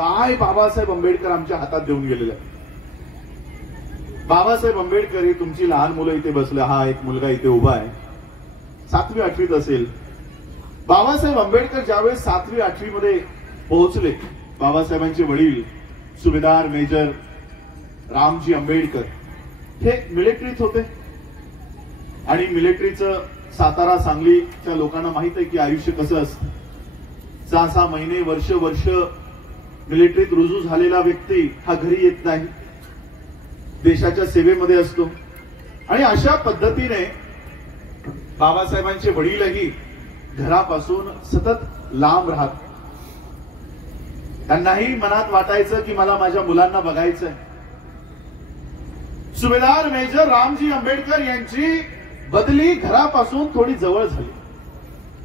काय बाबासाहेब आंबेडकर आमच्या हातात देऊन गेलेले आहे. बाबासाहेब आंबेडकर ही तुमची लहान मुलं इथे बसले, हा एक मुलगा इथे उभा आहे, 7वी 8वीत असेल. बाबासाहेब आंबेडकर ज्यावेळेस 7वी 8वी मध्ये पोहोचले, बाबासाहेबांचे वडील सुभेदार मेजर रामजी आंबेडकर हे मिलिटरीत होते. आणि मिलिटरीचं सातारा सांगलीच्या लोकांना माहित आहे की आयुष्य कसं असतं. 6-6 महिने वर्ष मिलिटरीत रुजू झालेला व्यक्ती हा घरी येत नाही, देशाच्या सेवेमध्ये असतो. आणि अशा पद्धतीने बाबासाहेबांचे वडीलही घरापासून सतत लांब राहत. त्यांनाही मनात वाटायचं की मला माझ्या मुलांना बघायचंय. सुभेदार मेजर रामजी आंबेडकर यांची बदली घरापासून थोडी जवळ झाली,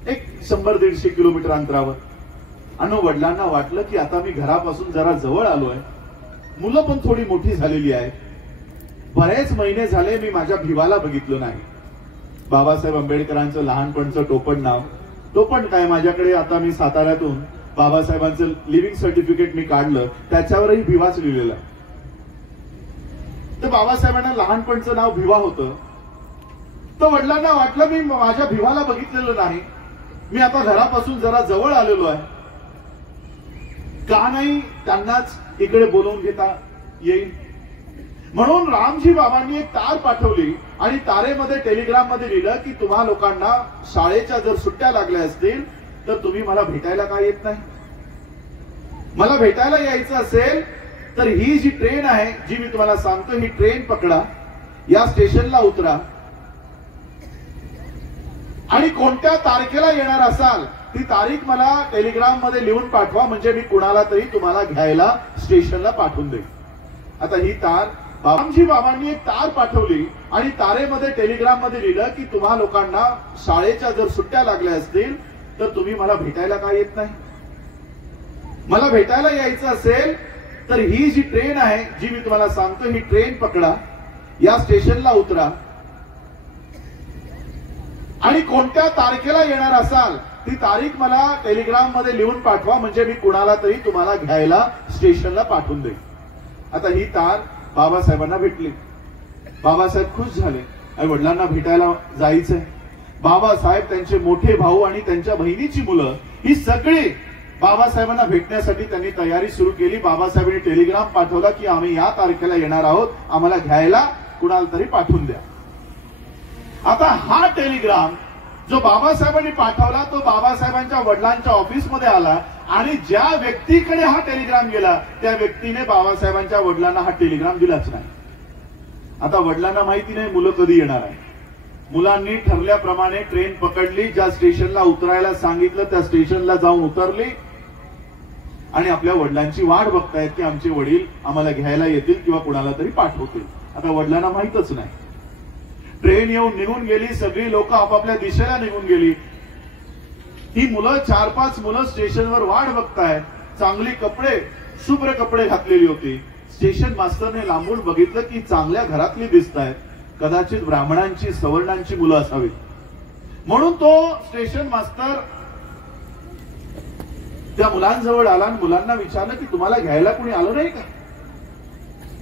एक 100-150 किलोमीटर अंतरावर. आणि वडिलांना वाटलं की आता मी घरापासून जरा जवळ आलोय, मुलं पण थोडी मोठी झालेली आहे, बरेच महिने झाले मी माझ्या भिवाला बघितलं नाही. बाबासाहेब आंबेडकरांचं लहानपणचं टोपण नाव, टोपण काय माझ्याकडे आता मी साताऱ्यातून बाबासाहेबांचं लिव्हिंग सर्टिफिकेट मी काढलं, त्याच्यावरही भिवाच लिहिलेलं आहे. तर बाबासाहेबांना लहानपणचं नाव भिवा होतं. तर वडिलांना वाटलं मी माझ्या भिवाला बघितलेलं नाही, मी आता घरापासून जरा जवळ आलेलो आहे, का नाही त्यांनाच इकडे बोलवून घेता येईल. म्हणून रामजी बाबांनी एक तार पाठवली आणि तारेमध्ये टेलिग्राम मध्ये लिहिलं की तुम्हा लोकांना शाळेच्या जर सुट्ट्या लागल्या असतील तर तुम्ही मला भेटायला का येत नाही. मला भेटायला यायचं असेल तर ही जी ट्रेन आहे जी मी तुम्हाला सांगतो, ही ट्रेन पकडा, या स्टेशनला उतरा आणि कोणत्या तारखेला येणार असाल ती तारीख मला टेलिग्राम मध्ये लिहून पाठवा, म्हणजे मी कुणाला तरी तुम्हाला घ्यायला स्टेशनला पाठवून देईन. आता ही तार रामजी बाबांनी एक तार पाठवली आणि तारेमध्ये टेलिग्राम मध्ये लिहिलं की तुम्हा लोकांना शाळेच्या जर सुट्ट्या लागल्या असतील तर तुम्ही मला भेटायला का येत नाही. मला भेटायला यायचं असेल तर ही जी ट्रेन आहे जी मी तुम्हाला सांगतो, ही ट्रेन पकडा, या स्टेशनला उतरा आणि कोणत्या तारखेला येणार असाल ती तारीख मला टेलिग्राम मध्ये लिहून पाठवा, म्हणजे मी कुणाला तरी तुम्हाला घ्यायला स्टेशनला पाठवून देईन. आता ही तार बाबासाहेबांना भेटली. बाबासाहेब खुश झाले आणि वडिलांना भेटायला जायचंय. बाबासाहेब, त्यांचे मोठे भाऊ आणि त्यांच्या बहिणीची मुलं ही सगळी बाबासाहेबांना भेटण्यासाठी त्यांनी तयारी सुरू केली. बाबासाहेबांनी टेलिग्राम पाठवला की आम्ही या तारखेला येणार आहोत, आम्हाला घ्यायला कुणाला तरी पाठवून द्या. आता हा टेलिग्राम जो बाबासाहेबांनी पाठवला तो बाबासाहेबांच्या वडिलांच्या ऑफिसमध्ये आला आणि ज्या व्यक्तीकडे हा टेलिग्राम गेला त्या व्यक्तीने बाबासाहेबांच्या वडिलांना हा टेलिग्राम दिलाच नाही. आता वडिलांना माहिती नाही मुलं कधी येणार आहे. मुलांनी ठरल्याप्रमाणे ट्रेन पकडली, ज्या स्टेशनला उतरायला सांगितलं त्या स्टेशनला जाऊन उतरली आणि आपल्या वडिलांची वाट बघतायत की आमचे वडील आम्हाला घ्यायला येतील किंवा कुणाला तरी पाठवतील. आता वडिलांना माहीतच नाही. ट्रेन येऊन निघून गेली, सगळी लोक आपापल्या दिशेला निघून गेली. ही मुलं 4-5 मुलं स्टेशनवर वाट बघतायत. चांगली कपडे, शुभ्र कपडे घातलेली होती. स्टेशन मास्टरने लांबून बघितलं की चांगल्या घरातली दिसतायत, कदाचित ब्राह्मणांची सवर्णांची मुलं असावीत. म्हणून तो स्टेशन मास्तर त्या मुलांजवळ आला आणि मुलांना विचारलं की तुम्हाला घ्यायला कोणी आलं नाही का.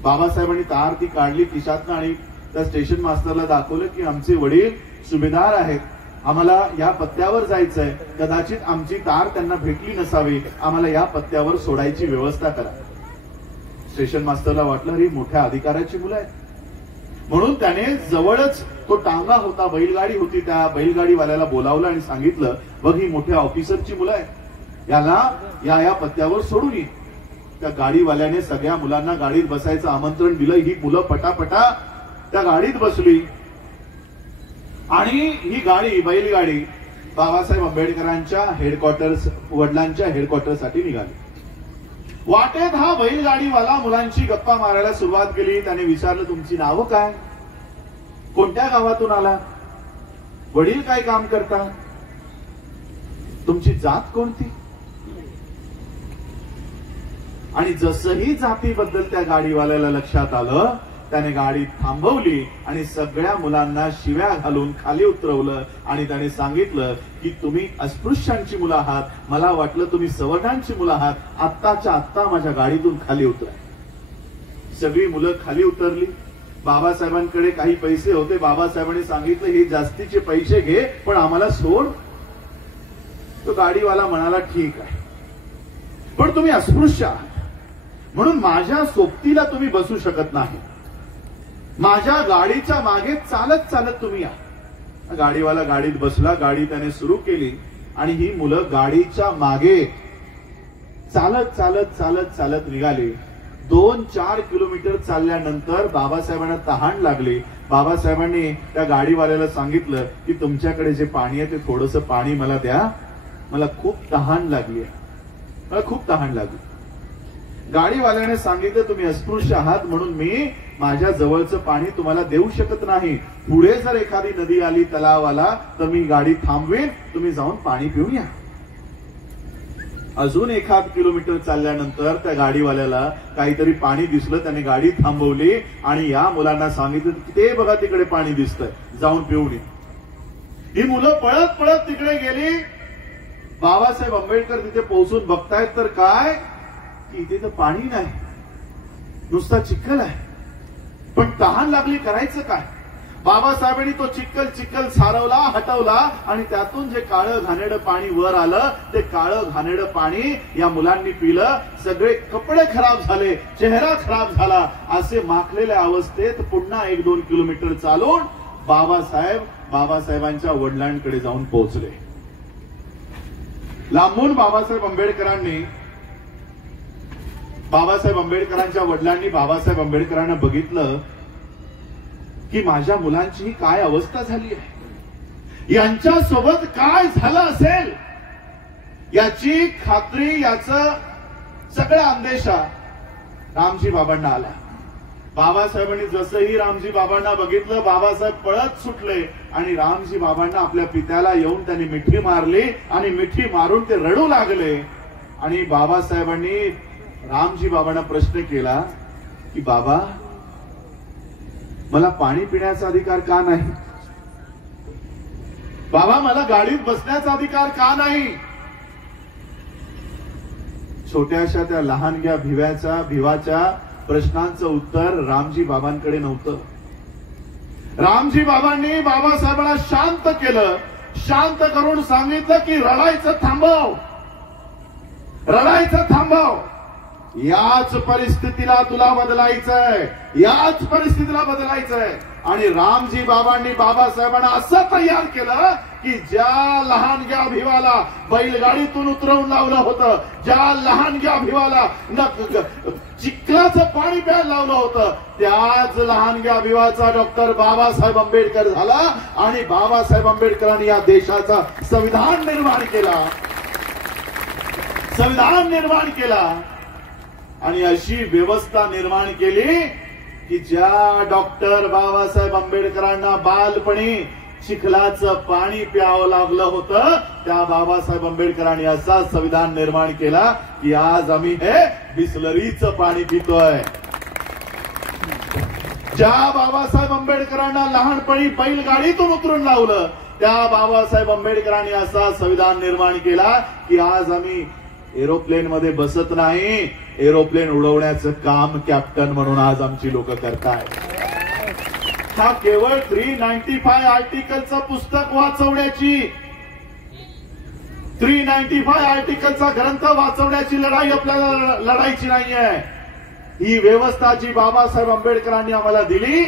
बाबासाहेबांनी तार ती काढली खिशातनं आणि त्या स्टेशन मास्टरला दाखवलं की आमचे वडील सुभेदार आहेत, आम्हाला या पत्त्यावर जायचंय, कदाचित आमची तार त्यांना भेटली नसावी, आम्हाला या पत्त्यावर सोडायची व्यवस्था करा. स्टेशन मास्टरला वाटलं ही मोठ्या अधिकाऱ्याची मुलं आहेत, म्हणून त्याने जवळच तो टांगा होता, बैलगाडी होती, त्या बैलगाडीवाल्याला बोलावलं आणि सांगितलं बघ ही मोठ्या ऑफिसरची मुलं आहेत, याला या पत्त्यावर सोडून ये. त्या गाडीवाल्याने सगळ्या मुलांना गाडीत बसायचं आमंत्रण दिलं. ही मुलं पटापटा त्या गाडीत बसली आणि ही गाडी बैलगाडी बाबासाहेब आंबेडकरांच्या हेडक्वार्टर्स, वडिलांच्या हेडक्वार्टरसाठी निघाली. वाटेत हा बैलगाडीवाला मुलांची गप्पा मारायला सुरुवात केली. त्याने विचारलं तुमची नावं काय, कोणत्या गावातून आला, वडील काय काम करता, तुमची जात कोणती. आणि जसंही जातीबद्दल त्या गाडीवाल्याला लक्षात आलं त्याने गाडी थांबवली आणि सगळ्या मुलांना शिव्या घालून खाली उतरवलं आणि त्याने सांगितलं की तुम्ही अस्पृश्यांची मुलं आहात, मला वाटलं तुम्ही सवर्णांची मुलं आहात, आत्ताच्या आत्ता माझ्या गाडीतून खाली उतरा. सगळी मुलं खाली उतरली. बाबासाहेबांकडे काही पैसे होते. बाबासाहेबांनी सांगितलं हे जास्तीचे पैसे घे पण आम्हाला सोड. तो गाडीवाला म्हणाला ठीक आहे, पण तुम्ही अस्पृश्य आहात म्हणून माझ्या सोबतीला तुम्ही बसू शकत नाही. माझ्या गाडीच्या मागे चालत चालत तुम्ही या. गाडीवाला गाडीत बसला. गाडी त्याने सुरू केली आणि ही मुलं गाडीच्या मागे चालत चालत चालत चालत निघाली. 2-4 किलोमीटर चालल्यानंतर बाबासाहेबांना तहान लागली. बाबासाहेबांनी त्या गाडीवाल्याला सांगितलं की तुमच्याकडे जे पाणी आहे ते थोडंसं पाणी मला द्या, मला खूप तहान लागली आहे, मला खूप तहान लागली. गाडीवाल्याने सांगितलं तुम्ही अस्पृश्य आहात म्हणून मी माझ्या जवळचं पाणी तुम्हाला देऊ शकत नाही. पुढे जर एखादी नदी आली, तलाव आला तर मी गाडी थांबवेन, तुम्ही जाऊन पाणी पिऊन या. अजून 1 किलोमीटर चालल्यानंतर त्या गाडीवाल्याला काहीतरी पाणी दिसलं. त्याने गाडी थांबवली आणि या मुलांना सांगितलं की ते बघा तिकडे पाणी दिसतंय, जाऊन पिऊन ये. ही मुलं पळत पळत तिकडे गेली. बाबासाहेब आंबेडकर तिथे पोहोचून बघतायत तर काय की इथे तर पाणी नाही, नुसता चिखल आहे. पण तहान लागली, करायचं काय? बाबासाहेबांनी तो चिखल सारवला, हटवला आणि त्यातून जे काळं घाणेरडं पाणी वर आलं ते काळं घाणेरडं पाणी या मुलांनी पिलं. सगळे कपडे खराब झाले, चेहरा खराब झाला. असे माखलेल्या अवस्थेत पुन्हा 1-2 किलोमीटर चालून बाबासाहेबांच्या वडिलांकडे जाऊन पोहोचले. लांबून बाबासाहेब आंबेडकरांच्या वडिलांनी बाबासाहेब आंबेडकरांना बघितलं की माझ्या मुलांची काय अवस्था झाली आहे, यांच्यासोबत काय झालं असेल याची खात्री, याचं सगळा अंदेशा रामजी बाबांना आला. बाबासाहेबांनी जसंही रामजी बाबांना बघितलं, बाबासाहेब पळत सुटले आणि रामजी बाबांना आपल्या पित्याला येऊन त्यांनी मिठी मारली आणि मिठी मारून ते रडू लागले. आणि बाबासाहेबांनी रामजी बाबांना प्रश्न केला की बाबा, मला पाणी पिण्याचा अधिकार का नाही? बाबा, मला गाडीत बसण्याचा अधिकार का नाही? छोट्याशा त्या लहानग्या भिवाच्या प्रश्नांचं उत्तर रामजी बाबांकडे नव्हतं. रामजी बाबांनी बाबासाहेबांना शांत केलं. शांत करून सांगितलं की रडायचं थांबव, रडायचं थांबव. याच परिस्थितीला तुला बदलायचंय, याच परिस्थितीला बदलायचंय. आणि रामजी बाबांनी बाबासाहेबांना असं तयार केलं की ज्या लहानग्या भिवाला बैलगाडीतून उतरवून लावलं होतं, ज्या लहानग्या भिवाला चिखलाचं पाणी प्यायला लावलं होतं, त्याच लहानग्या भिवाचा डॉक्टर बाबासाहेब आंबेडकर झाला. आणि बाबासाहेब आंबेडकरांनी या देशाचा संविधान निर्माण केला, संविधान निर्माण केला. आणि अशी व्यवस्था निर्माण केली की ज्या डॉक्टर बाबासाहेब आंबेडकरांना बालपणी चिखलाचं पाणी प्यावं लागलं होतं, त्या बाबासाहेब आंबेडकरांनी असा संविधान निर्माण केला की आज आम्ही हे बिसलरीचं पाणी पितोय. ज्या बाबासाहेब आंबेडकरांना लहानपणी बैलगाडीतून उतरून लावलं, त्या बाबासाहेब आंबेडकरांनी असा संविधान निर्माण केला की आज आम्ही एरोप्लेन मध्ये बसत नाही, एरोप्लेन उडवण्याचं काम कॅप्टन म्हणून आज आमची लोक करतायत. हा केवळ 395 आर्टिकलचं पुस्तक वाचवण्याची, 395 आर्टिकलचा ग्रंथ वाचवण्याची लढाई आपल्याला लढायची नाहीये. ही व्यवस्था जी बाबासाहेब आंबेडकरांनी आम्हाला दिली,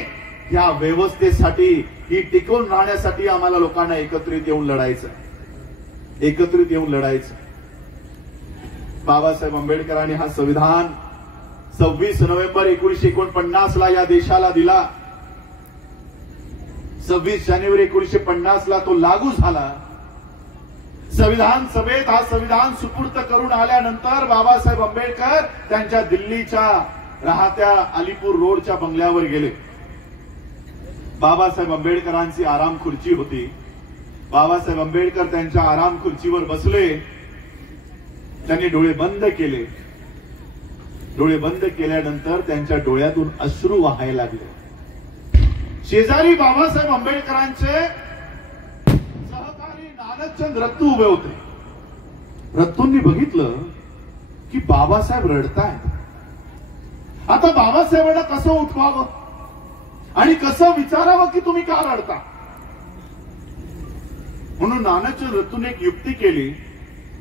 या व्यवस्थेसाठी, ही टिकून राहण्यासाठी आम्हाला लोकांना एकत्रित येऊन लढायचं, एकत्रित येऊन लढायचं. बाबासाहेब आंबेडकरांनी हा संविधान 26 नोव्हेंबर 1949 ला या देशाला दिला. 26 जानेवारी 1950 ला तो लागू झाला. संविधान सभेत हा संविधान सुपूर्द करून आल्यानंतर बाबासाहेब आंबेडकर त्यांच्या दिल्लीच्या राहत्या अलीपूर रोडच्या बंगल्यावर गेले. बाबासाहेब आंबेडकरांची आराम खुर्ची होती. बाबासाहेब आंबेडकर त्यांच्या आराम खुर्चीवर बसले. त्यांनी डोळे बंद केले. डोळे बंद केल्यानंतर त्यांच्या डोळ्यातून अश्रू वाहायला लागले. शेजारी बाबासाहेब आंबेडकरांचे सहकारी नानकचंद रत्तू उभे होते. रत्तूंनी बघितलं की बाबासाहेब रडतायत. आता बाबासाहेबांना कसं उठवावं आणि कसं विचारावं की तुम्ही का रडता. म्हणून नानकचंद रत्तूने एक युक्ती केली.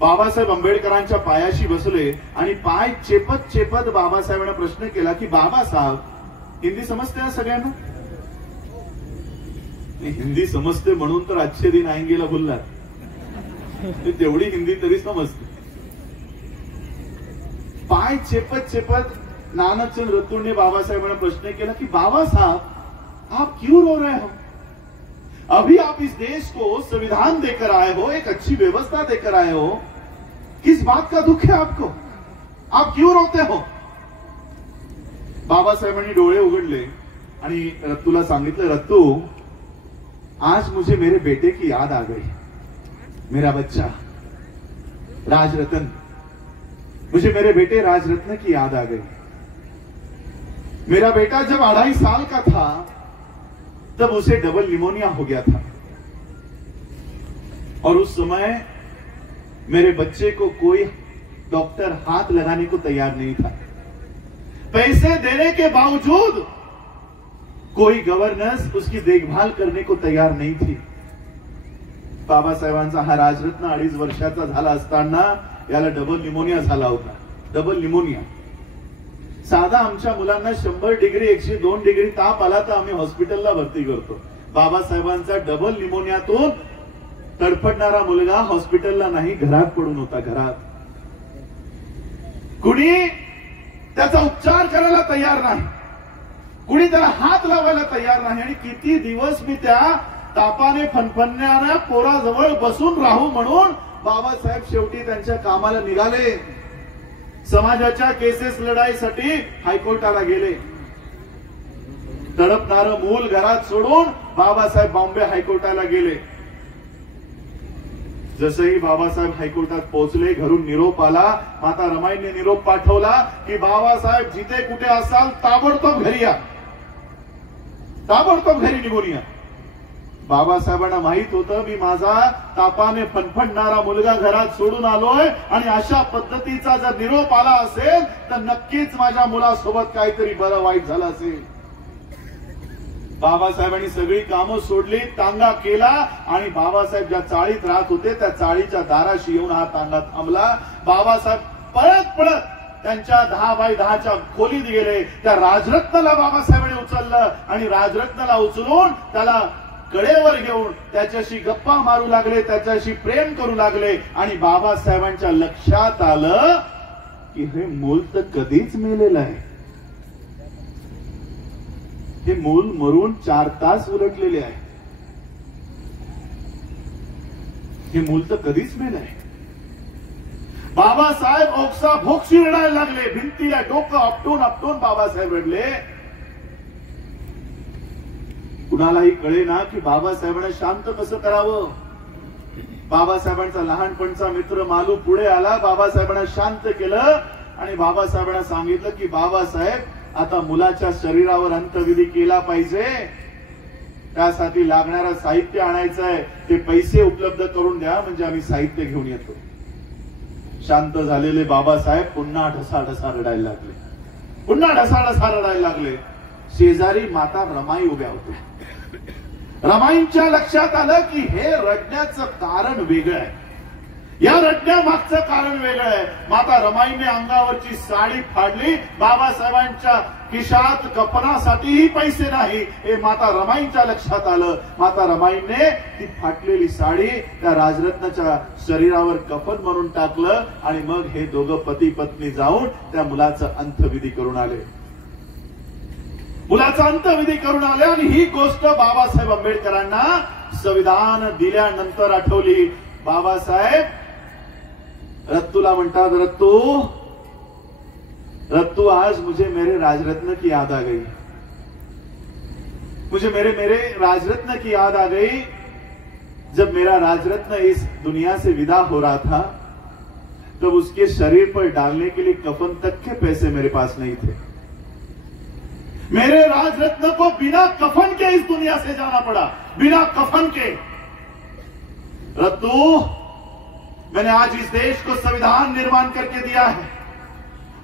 बाबासाहेब आंबेडकरांच्या पायाशी बसले आणि पाय चेपत चेपत बाबासाहेबांना प्रश्न केला की बाबासाहेब, हिंदी समजते ना सगळ्यांना? हिंदी समजते म्हणून तर अच्छे दिन आएंगेला बोललात. तेवढी हिंदी तरी समजते. पाय चेपत चेपत नानकचंद रत्तू ने बाबासाहेबांना प्रश्न केला की बाबासाहेब, आप क्यों रो रहे हो? अभी आप इस देश को संविधान देकर आए हो, एक अच्छी व्यवस्था देकर आए हो, किस बात का दुख है आपको? आप क्यों रोते हो? बाबासाहेबांनी डोळे उघडले आणि रत्तूला सांगितलं, रत्तू, आज मुझे मेरे बेटे की याद आ गई. मेरा बच्चा राजरत्न, मुझे मेरे बेटे राजरत्न की याद आ गई. मेरा बेटा जब 2.5 साल का था तब उसे डबल निमोनिया हो गया था और उस समय मेरे बच्चे को कोई डॉक्टर हाथ लगाने को तैयार नहीं था. पैसे देने के बावजूद कोई गवर्नर्स उसकी देखभाल करने को तैयार नहीं थी. बाबासाहेबांचा हा राजरत्न 2.5 वर्षाचा झाला असताना याला डबल निमोनिया झाला होता. Double pneumonia. साधा आमच्या मुलांना 100 डिग्री 102 डिग्री ताप आला तर आम्ही हॉस्पिटलला भरती करतो. बाबासाहेबांचा डबल निमोनियातून तडफडणारा मुलगा हॉस्पिटलला नाही, घरात पडून होता. घरात कुणी त्याचा उपचार करायला तयार नाही, कुणी त्याला हात लावायला तयार नाही. आणि किती दिवस मी त्या तापाने फणफणणाऱ्या पोराजवळ बसून राहू म्हणून बाबासाहेब शेवटी त्यांच्या कामाला निघाले. समाजाच्या केसेस लढाईसाठी हायकोर्टाला गेले. तडपणारं मूल घरात सोडून बाबासाहेब बॉम्बे हायकोर्टाला गेले. जसंही बाबासाहेब हायकोर्टात पोहोचले, घरून निरोप आला. माता रमाईने निरोप पाठवला की बाबासाहेब जिथे कुठे असाल ताबडतोब घरी या, ताबडतोब घरी निघून या. बाबासाहेबांना माहित होतं मी माझा तापाने फणफणणारा मुलगा घरात सोडून आलोय आणि अशा पद्धतीचा जर निरोप आला असेल तर नक्कीच माझ्या मुलासोबत काहीतरी बरं वाईट झालं असेल. बाबासाहेबांनी सगळी कामं सोडली, तांगा केला आणि बाबासाहेब ज्या चाळीत राहत होते त्या चाळीच्या दाराशी येऊन हा तांगा थांबला. बाबासाहेब पळत पळत त्यांच्या 10x10च्या खोलीत गेले. त्या राजरत्नाला बाबासाहेबांनी उचललं आणि राजरत्नाला उचलून त्याला कडेवर घेऊन त्याच्याशी गप्पा मारू लागले, त्याच्याशी प्रेम करू लागले. आणि बाबासाहेबांच्या लक्षात आलं की हे मूल तर कधीच मेलेलं आहे. हे मूल मरून 4 तास उलटलेले आहे. हे मूल तर कधीच मेलं आहे. बाबासाहेब ओक्सा भोक्षी रडायला लागले. भिंतीला डोकं आपटून आपटून बाबासाहेब रडले. कुणालाही कळे ना की बाबासाहेबांना शांत कसं करावं. बाबासाहेबांचा लहानपणचा मित्र मालू पुढे आला, बाबासाहेबांना शांत केलं आणि बाबासाहेबांना सांगितलं की बाबासाहेब आता मुलाच्या शरीरावर अंत्यविधी केला पाहिजे, त्यासाठी लागणारं साहित्य आणायचं आहे, ते पैसे उपलब्ध करून द्या म्हणजे आम्ही साहित्य घेऊन येतो. शांत झालेले बाबासाहेब पुन्हा ढसाढसा रडायला लागले, पुन्हा ढसाढसा रडायला लागले. शेजारी माता रमाई उभ्या होत्या. रमाईंच्या लक्षात आलं की हे रडण्याचं कारण वेगळं आहे, या रडण्यामागचं कारण वेगळं आहे. माता रमाईने अंगावरची साडी फाडली. बाबासाहेबांच्या खिशात कपनासाठीही पैसे नाही हे माता रमाईंच्या लक्षात आलं. माता रमाईने ती फाटलेली साडी त्या राजरत्नाच्या शरीरावर कफन म्हणून टाकलं आणि मग हे दोघं पती पत्नी जाऊन त्या मुलाचं अंत्यविधी करून आले. मुलाचा अंत्यविधी करून आले आणि ही गोष्ट बाबासाहेब आंबेडकरांना संविधान दिल्यानंतर आठवली. बाबासाहेब रत्तूला म्हणतात, रत्तू रत्तू आज मुझे मेरे राजरत्न की याद आ गई, मुझे मेरे राजरत्न की याद आ गई. जब मेरा राजरत्न इस दुनिया से विदा हो रहा था तब उसके शरीर पर डालने के लिए कफन तक के पैसे मेरे पास नहीं थे। मेरे राजरत्न को बिना कफन के इस दुनिया से जाना पड़ा, बिना कफन के। रत्तू, मैंने आज इस देश को संविधान निर्माण करके दिया है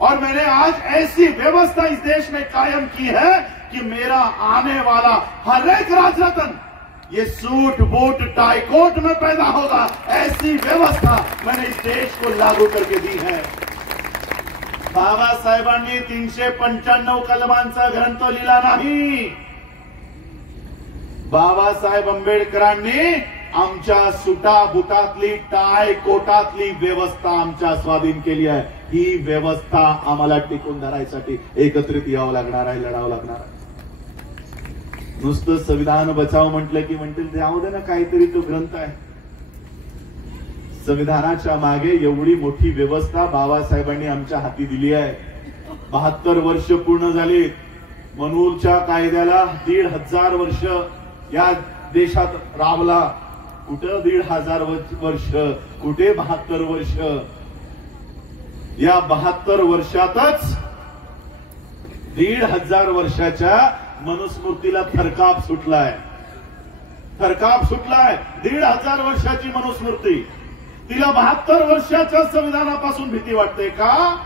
और मैंने आज ऐसी व्यवस्था इस देश में कायम की है कि मेरा आने वाला हर एक राजरत्न ये सूट बूट टाई कोट में पैदा होगा। ऐसी व्यवस्था मैंने इस देश को लागू करके दी है। बाबासाहेबांनी 395 कलमांचा ग्रंथ लिहिला नाही। बाबासाहेब आंबेडकरांनी आमच्या सुटा बुटातली टाय कोटातली व्यवस्था आमच्या स्वाधीन केली आहे। ही व्यवस्था आम्हाला टिकून धरायसाठी एकत्रित यावं लागणार आहे, लढावं लागणार आहे। नुसतं संविधान बचाव म्हटलं की म्हणतील जाऊ दे ना, काहीतरी तो ग्रंथ आहे। संविधानाच्या मागे एवढी मोठी व्यवस्था बाबासाहेबांनी आमच्या हाती दिली आहे। 72 वर्ष पूर्ण झाली। मनूरच्या कायद्याला 1,500 वर्ष या देशात राबला। कुठं 1,500 वर्ष, कुठे 72 वर्ष। या 72 वर्षातच 1,500 वर्षाच्या मनुस्मृतीला थरकाप सुटलाय। थरकाप सुटलाय 1,500 वर्षाची मनुस्मृती। तिला 72 वर्षाच्या संविधानापासून भीती वाटते का?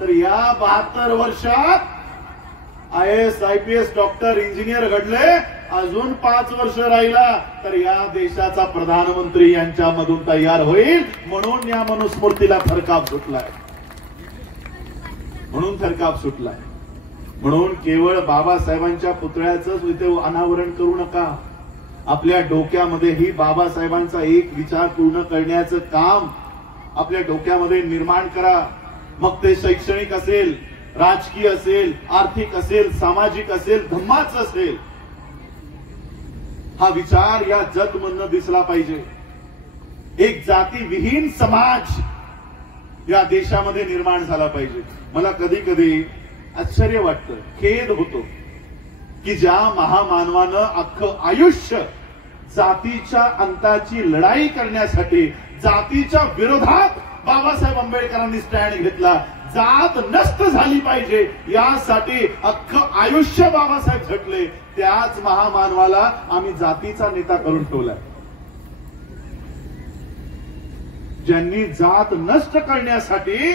तर या 72 वर्षात IAS, IPS, डॉक्टर, इंजिनियर घडले। अजून 5 वर्ष राहिला तर या देशाचा प्रधानमंत्री यांच्यामधून तयार होईल। म्हणून या मनुस्मृतीला थरकाप सुटलाय, म्हणून थरकाप सुटलाय। म्हणून केवळ बाबासाहेबांच्या पुतळ्याचंच इथे अनावरण करू नका। आपल्या डोक्यामध्येही बाबासाहेबांचा एक विचार पूर्ण करण्याचं काम आपल्या डोक्यामध्ये निर्माण करा। मग ते शैक्षणिक असेल, राजकीय असेल, आर्थिक असेल, सामाजिक असेल, धम्माचं असेल। हा विचार या जगमधनं दिसला पाहिजे। एक जातीविहीन समाज या देशामध्ये निर्माण झाला पाहिजे। मला कधी कधी आश्चर्य वाटतं, खेद होतो की ज्या महामानवानं अख्खं आयुष्य जातीच्या अंताची लढाई करण्यासाठी, जातीच्या विरोधात बाबासाहेब आंबेडकरांनी स्टँड घेतला। जात नष्ट झाली पाहिजे यासाठी अख्खं आयुष्य बाबासाहेब झटले। त्याच महामानवाला आम्ही जातीचा नेता करून ठेवलाय। ज्यांनी जात नष्ट करण्यासाठी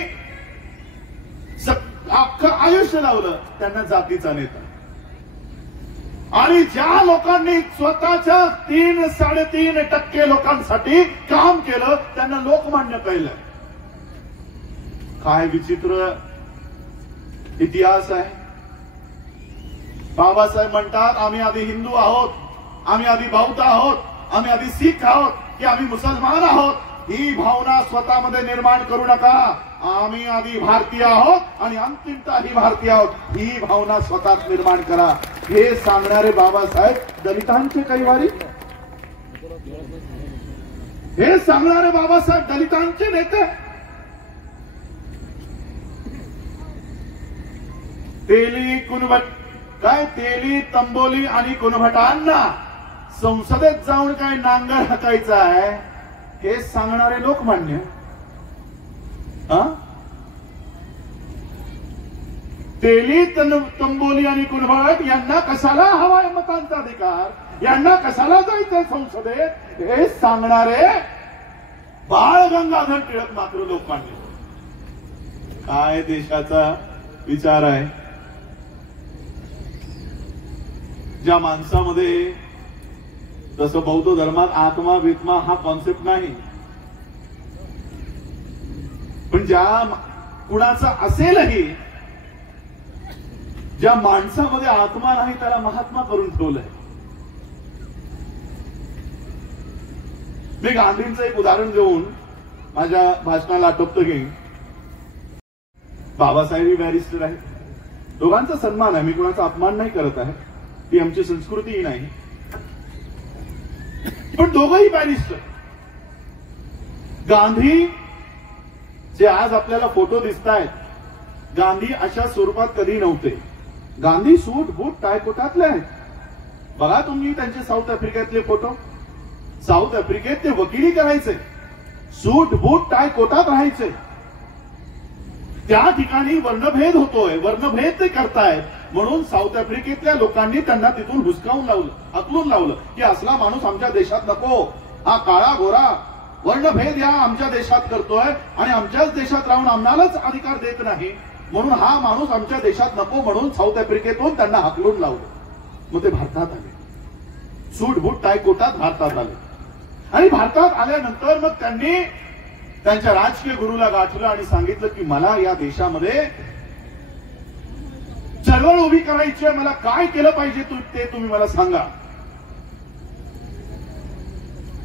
अख्खं आयुष्य लावलं त्यांना जातीचा नेता। आणि ज्या लोकांनी स्वतःच्या 3-3.5% लोकांसाठी काम केलं त्यांना लोकमान्य केलं। काय विचित्र इतिहास आहे। बाबासाहेब म्हणतात आम्ही आधी हिंदू आहोत, आम्ही आधी बौद्ध आहोत, आम्ही आधी शीख आहोत की आम्ही मुसलमान आहोत। ही भावना स्वतःमध्ये निर्माण करू नका। आम्ही आधी भारतीय आहोत आणि अंतिमतः ही भारतीय आहोत, ही भावना स्वतःच निर्माण करा। हे सांगणारे बाबासाहेब दलितांचे कैवारी, हे सांगणारे बाबासाहेब दलितांचे नेते। तेली तंबोली आणि कुणभटांना संसदेत जाऊन काय नांगर हाकायचं आहे हे सांगणारे लोकमान्य। तेली तंबोली आणि कुणभट यांना कशाला हवाय मतांचा अधिकार, यांना कशाला जायचंय संसदेत हे सांगणारे बाळ गंगाधर टिळक मात्र लोकमान्य। काय देशाचा विचार आहे। ज्या माणसामध्ये जसं बौद्ध धर्मात आत्मा वित्मा हा कॉन्सेप्ट नाही, पण ज्या कुणाचा असेलही, ज्या माणसामध्ये आत्मा नाही त्याला महात्मा करून ठेवलंय। मी गांधींचं एक उदाहरण देऊन माझ्या भाषणाला आटोपतो की बाबासाहेब बॅरिस्टर आहेत, दोघांचा सन्मान आहे, मी कुणाचा अपमान नाही करत आहे, ती आमची संस्कृतीही नाही, पण दोघंही बॅरिस्टर। गांधी जे आज आपल्याला फोटो दिसतायत, गांधी अशा स्वरूपात कधी नव्हते। गांधी सूट बूट टायकोटातले आहेत। बघा तुम्ही त्यांचे साऊथ आफ्रिकेतले फोटो। साऊथ आफ्रिकेत ते वकिली करायचे, सूट बूट टाय कोटात राहायचे, त्या ठिकाणी वर्णभेद होतोय, वर्णभेद ते करतायत, म्हणून साऊथ आफ्रिकेतल्या लोकांनी त्यांना तिथून हुसकावून लावलं, हकलून लावलं की असला माणूस आमच्या देशात नको, हा काळा गोरा वर्णभेद या आमच्या देशात करतोय आणि आमच्याच देशात राहून आम्हालाच अधिकार देत नाही, म्हणून हा माणूस आमच्या देशात नको, म्हणून साऊथ आफ्रिकेतून त्यांना हकलून लावलं. मग ते भारतात आले, सूट बूट टाय कोटात भारतात आले. आणि भारतात आल्यानंतर मग त्यांनी त्यांच्या राजकीय गुरुला गाठलं आणि सांगितलं की मला या देशामध्ये चळवळ उभी करायची आहे, मला काय केलं पाहिजे ते तुम्ही मला सांगा.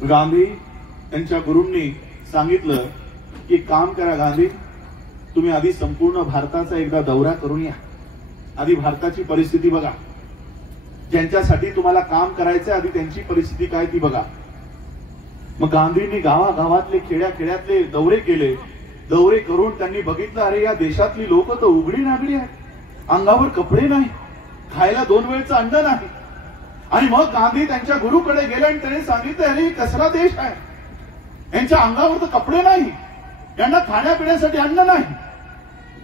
गांधी त्यांच्या गुरूंनी सांगितलं की काम करा गांधी, तुम्ही आधी संपूर्ण भारताचा एकदा दौरा करून या, आधी भारताची परिस्थिती बघा, ज्यांच्यासाठी तुम्हाला काम करायचंय आधी त्यांची परिस्थिती काय ती बघा. मग गांधींनी गावागावातले खेड्याखेड्यातले दौरे केले. दौरे करून त्यांनी बघितलं, अरे या देशातली लोक तर उघडी नागडी आहेत, अंगावर कपडे नाही, खायला 2 वेळचं अन्न नाही. आणि मग गांधी त्यांच्या गुरुकडे गेले आणि त्यांनी सांगितलं, अरे कसला देश आहे, यांच्या अंगावर तर कपडे नाही, यांना खाण्यापिण्यासाठी अन्न नाही.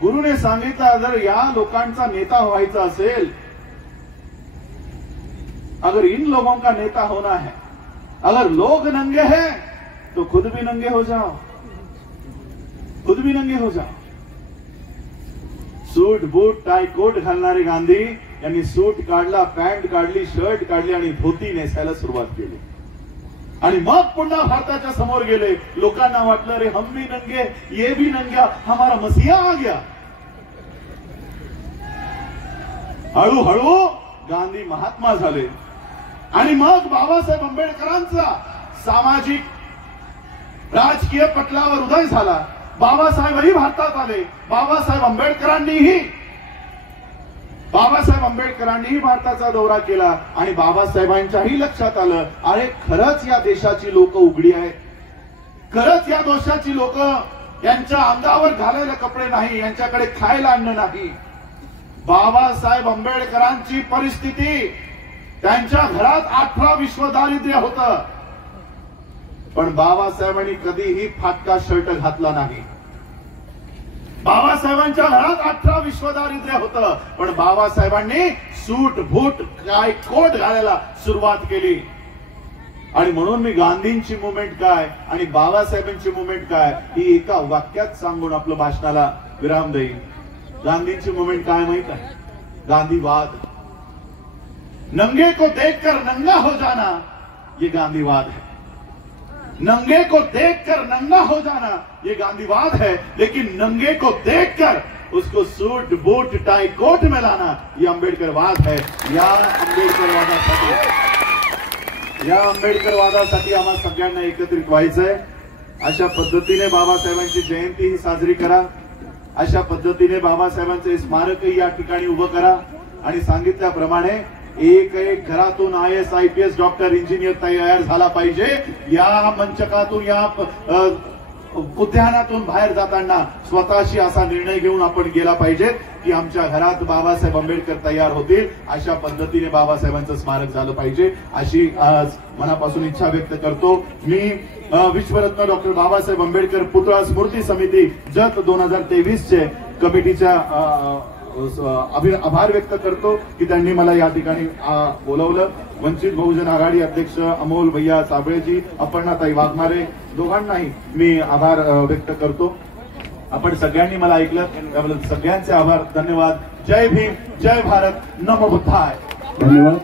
गुरुने सांगितलं, जर या लोकांचा नेता व्हायचा असेल, अगर इन लोगों का नेता होना है, अगर लोग नंगे हैं तो खुद भी नंगे हो जाओ, खुद भी नंगे हो जाओ. सूट बूट टाय कोट घालणारे गांधी यांनी सूट काढला, पॅन्ट काढली, शर्ट काढली आणि धोती नेसायला सुरुवात केली. आणि मग पुन्हा भारताच्या समोर गेले. लोकांना वाटलं, रे हम भी नंगे, ये भी नंगा, हमारा मसीहा आ गया. हळूहळू गांधी महात्मा झाले. आणि मग बाबासाहेब आंबेडकरांचा सामाजिक राजकीय पटलावर उदय झाला. बाबासाहेबही भारतात आले. बाबासाहेब आंबेडकरांनीही भारताचा दौरा केला. आणि बाबासाहेबांच्याही लक्षात आलं, अरे खरंच या देशाची लोक उघडी आहेत, खरंच या देशाची लोक, यांच्या अंगावर घालायला कपडे नाही, यांच्याकडे खायला अन्न नाही. बाबासाहेब आंबेडकरांची परिस्थिती, त्यांच्या घरात 18 विश्व दारिद्र्य होतं, पण बाबासाहेबांनी कधीही फाटका शर्ट घातला नाही. बाबासाहेबांच्या घरात 18 विश्व दारिद्र्य होतं, पण बाबासाहेबांनी सूट बूट काय कोट घालायला सुरुवात केली. आणि म्हणून मी गांधींची मुवमेंट काय आणि बाबासाहेबांची मुवमेंट काय ही एका वाक्यात सांगून आपलं भाषणाला विराम देईन. गांधींची मुवमेंट काय माहित आहे? गांधीवाद. नंगे को देखकर नंगा हो जाना, ये गांधीवाद है. नंगे को देखकर नंगा हो जाना ये गांधीवाद है, लेकिन नंगे को देखकर उसको सूट बूट टाई कोट में लाना ये आंबेडकरवाद है. या आंबेडकरवादासाठी आम्हाला सगळ्यांना एकत्रित व्हायचंय. अशा पद्धतीने बाबासाहेबांची जयंती ही साजरी करा. अशा पद्धतीने बाबासाहेबांचे स्मारकही या ठिकाणी उभं करा. आणि सांगितल्याप्रमाणे एक घरातून IAS IPS डॉक्टर इंजिनियर तयार झाला पाहिजे. या मंचकातून, या उद्यानातून बाहेर जाताना स्वतःशी असा निर्णय घेऊन आपण गेला पाहिजे की आमच्या घरात बाबासाहेब आंबेडकर तयार होतील, अशा पद्धतीने बाबासाहेबांचं स्मारक झालं पाहिजे, अशी आज मनापासून इच्छा व्यक्त करतो. मी विश्वरत्न डॉक्टर बाबासाहेब आंबेडकर पुतळा स्मृती समिती जत 2023 कमिटीच्या आभार व्यक्त करतो की त्यांनी मला या ठिकाणी बोलवलं. वंचित बहुजन आघाडी अध्यक्ष अमोल भैया साबळेजी, अपर्णाताई वाघमारे दोघांनाही मी आभार व्यक्त करतो. आपण सगळ्यांनी मला ऐकलं त्याबद्दल सगळ्यांचे आभार. धन्यवाद. जय भीम, जय भारत, नमो बुद्धाय. धन्यवाद.